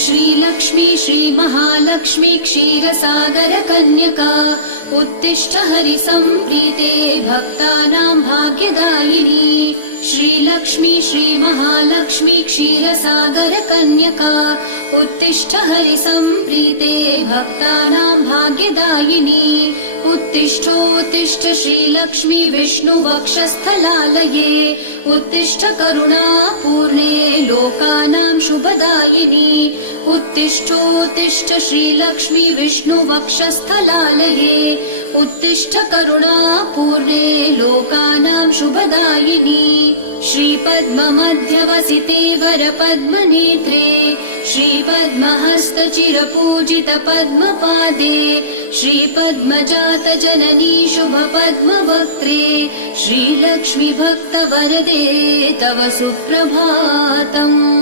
श्रीलक्ष्मी श्रीमहालक्ष्मी क्षीरसागर कन्यका उत्तिष्ठ हरिसम्प्रीते भक्तानां भाग्यदायिनी। श्रीलक्ष्मी श्रीमहालक्ष्मी क्षीरसागर कन्यका उत्तिष्ठ हरिसम्प्रीते भक्तानां भाग्यदायिनी। उत्तिष्ठोत्तिष्ठ श्रीलक्ष्मी विष्णुवक्षस्थलालये उत्तिष्ठ करुणापूर्णे लोकानां शुभदायिनी। उत्तिष्ठोत्तिष्ठ श्रीलक्ष्मी विष्णुवक्षस्थलालये उत्तिष्ठ करुणापूर्णे लोकानां शुभदायिनी। श्रीपद्ममध्यवसिते वरपद्मनेत्रे श्रीपद्महस्तचिरपूजित पद्मपादे श्रीपद्मजात जननी शुभपद्मवक्त्रे श्रीलक्ष्मी भक्तवरदे तव सुप्रभातम्।